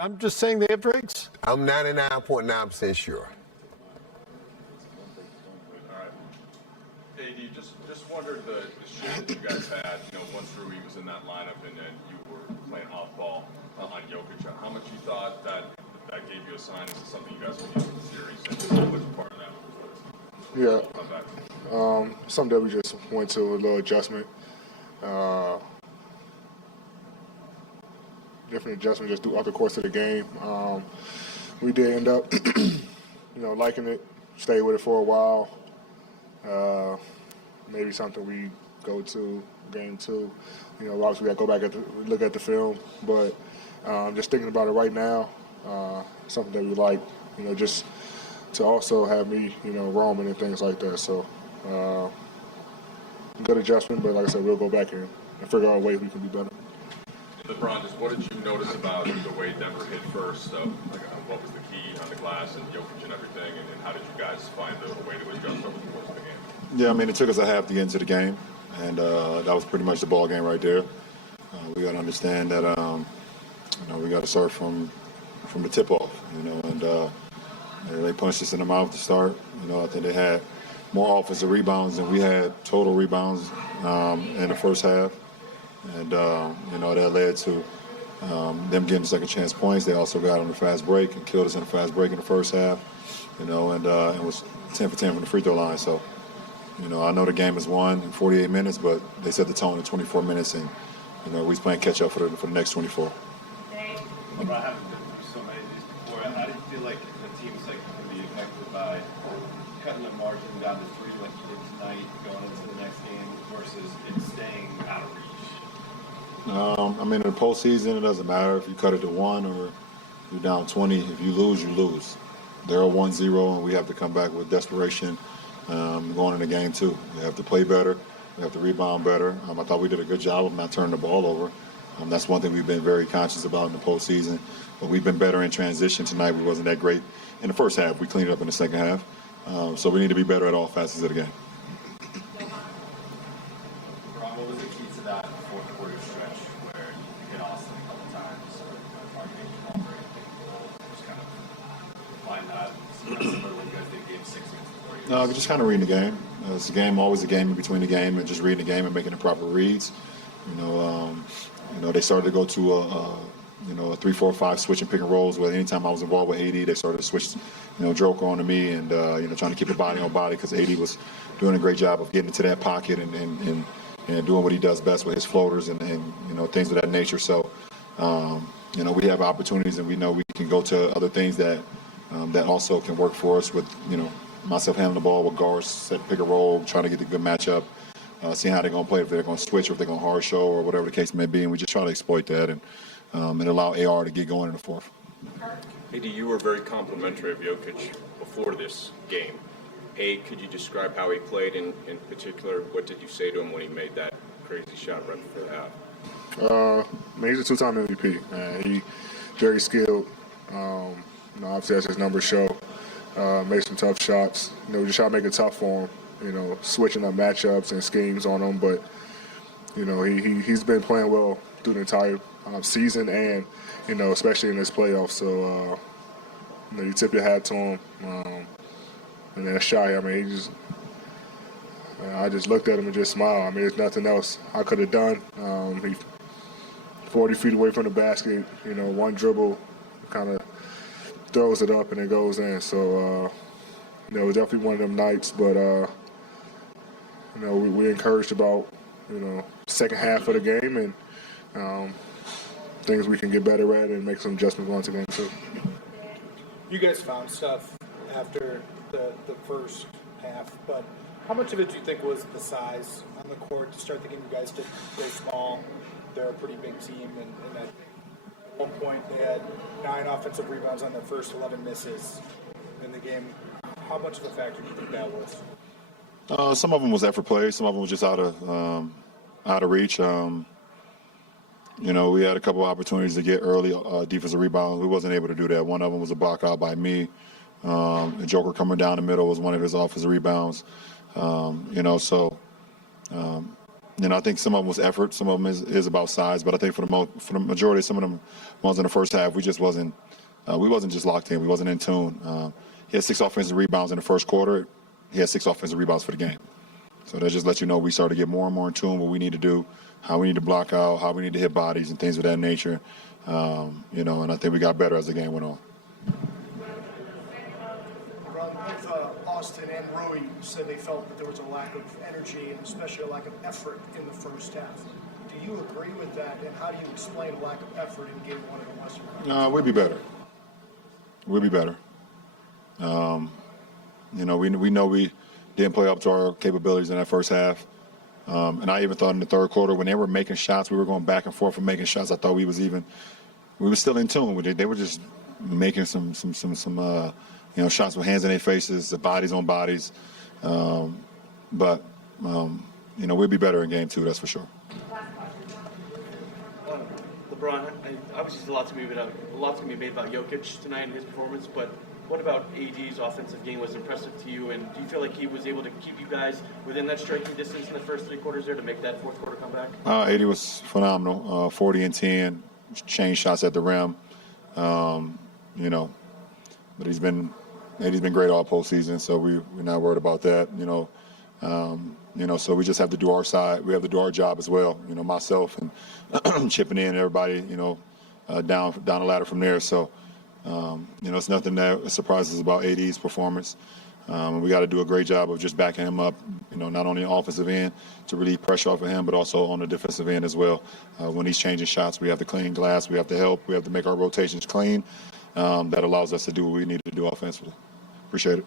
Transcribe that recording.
I'm just saying they have drinks. I'm 99.9% sure. AD, just wondered the shift that you guys had, once Rui was in that lineup and then you were playing off ball on Jokic. How much you thought that gave you a sign? Is it something you guys will use in the series? And what was part of that? Yeah. Something that we just went to a little adjustment. Different adjustment just throughout the course of the game. We did end up, liking it, stayed with it for a while. Maybe something we go to game 2. Obviously we got to go back look at the film, but just thinking about it right now, something that we like, just to also have me, roaming and things like that. So good adjustment, but like I said, we'll go back and figure out ways we can be better. LeBron, just what did you notice about the way Denver hit first? What was the key on the glass and Jokic and everything, and how did you guys find the way to adjust over the course of the game? Yeah, it took us a half to get into the game, and that was pretty much the ball game right there. We got to understand that we got to start from the tip off, and they punched us in the mouth to start. I think they had more offensive rebounds than we had total rebounds in the first half. And, that led to them getting second chance points. They also got on the fast break and killed us in the fast break in the first half, and it was 10 for 10 from the free throw line. So, I know the game is won in 48 minutes, but they set the tone in 24 minutes, and, we're playing catch up for the next 24. LeBron, I haven't been through so many of these before. How do you feel like the team's going to be affected by cutting the margin down to 3 like you did tonight going into the next game versus it staying out of reach? In the postseason, it doesn't matter if you cut it to 1 or you're down 20. If you lose, you lose. They're 1-0, and we have to come back with desperation going into game 2. We have to play better. We have to rebound better. I thought we did a good job of not turning the ball over. That's one thing we've been very conscious about in the postseason. But we've been better in transition tonight. We wasn't that great in the first half. We cleaned it up in the second half. So we need to be better at all facets of the game. Rob, what was the key to that fourth quarter stretch where you hit Austin a couple times, targeting ball break, just kind of find that similar when you guys did game 6 against the Warriors? No, just kind of reading the game. It's a game, always a game in between the game, and just reading the game and making the proper reads. They started to go to a 3-4-5 switching pick and rolls. Where anytime I was involved with AD, they started to switch, Joker onto me, and trying to keep it body on body because AD was doing a great job of getting into that pocket and doing what he does best with his floaters and things of that nature. So we have opportunities, and we know we can go to other things that also can work for us with myself handling the ball with guards, set pick and roll, trying to get the good matchup. Seeing how they're going to play, if they're going to switch or if they're going to hard show or whatever the case may be. And we just try to exploit that and allow AR to get going in the fourth. AD, you were very complimentary of Jokic before this game. Could you describe how he played in particular? What did you say to him when he made that crazy shot right before the half? He's a 2-time MVP. He very skilled. Obviously, as his numbers show, made some tough shots. Just try to make it tough for him. Switching up matchups and schemes on him, but he's been playing well through the entire season, and especially in this playoff. So you tip your hat to him. And then Shy, I just looked at him and just smiled. There's nothing else I could have done. He 40 feet away from the basket, one dribble, kind of throws it up and it goes in. So it was definitely one of them nights, but we encouraged about, second half of the game and things we can get better at and make some adjustments going to game 2. You guys found stuff after the first half, but how much of it do you think was the size on the court to start the game? You guys did play small. They're a pretty big team, and at one point they had 9 offensive rebounds on their first 11 misses in the game. How much of a factor do you think that was? Some of them was effort play. Some of them was just out of reach. We had a couple of opportunities to get early defensive rebounds. We wasn't able to do that. One of them was a block out by me. And Joker coming down the middle was one of his offensive rebounds. I think some of them was effort, some of them is about size, but I think for the majority, some of them ones in the first half, we wasn't just locked in, we wasn't in tune. He had 6 offensive rebounds in the first quarter. He had 6 offensive rebounds for the game. So that just lets you know we started to get more and more in tune what we need to do, how we need to block out, how we need to hit bodies and things of that nature. And I think we got better as the game went on. Both Austin and Rui said they felt that there was a lack of energy and especially a lack of effort in the first half. Do you agree with that, and how do you explain a lack of effort in Game 1 of the Western Conference? We'll be better. We'll be better. We know we didn't play up to our capabilities in that first half. And I even thought in the third quarter when they were making shots, we were going back and forth and making shots. I thought we were still in tune with it. They were just making some shots with hands in their faces, the bodies on bodies. But we'll be better in game 2, that's for sure. LeBron, obviously there's a lot's going to be made about Jokic tonight and his performance, but what about AD's offensive game was impressive to you, and do you feel like he was able to keep you guys within that striking distance in the first 3 quarters there to make that fourth quarter comeback? AD was phenomenal, 40 and 10, chain shots at the rim, but AD's been great all postseason, so we're not worried about that, so we just have to do our side. We have to do our job as well, myself and chipping in everybody, down the ladder from there. So, it's nothing that surprises about AD's performance. We got to do a great job of just backing him up, not only on the offensive end to relieve pressure off of him, but also on the defensive end as well. When he's changing shots, we have to clean glass, we have to help, we have to make our rotations clean. That allows us to do what we need to do offensively. Appreciate it.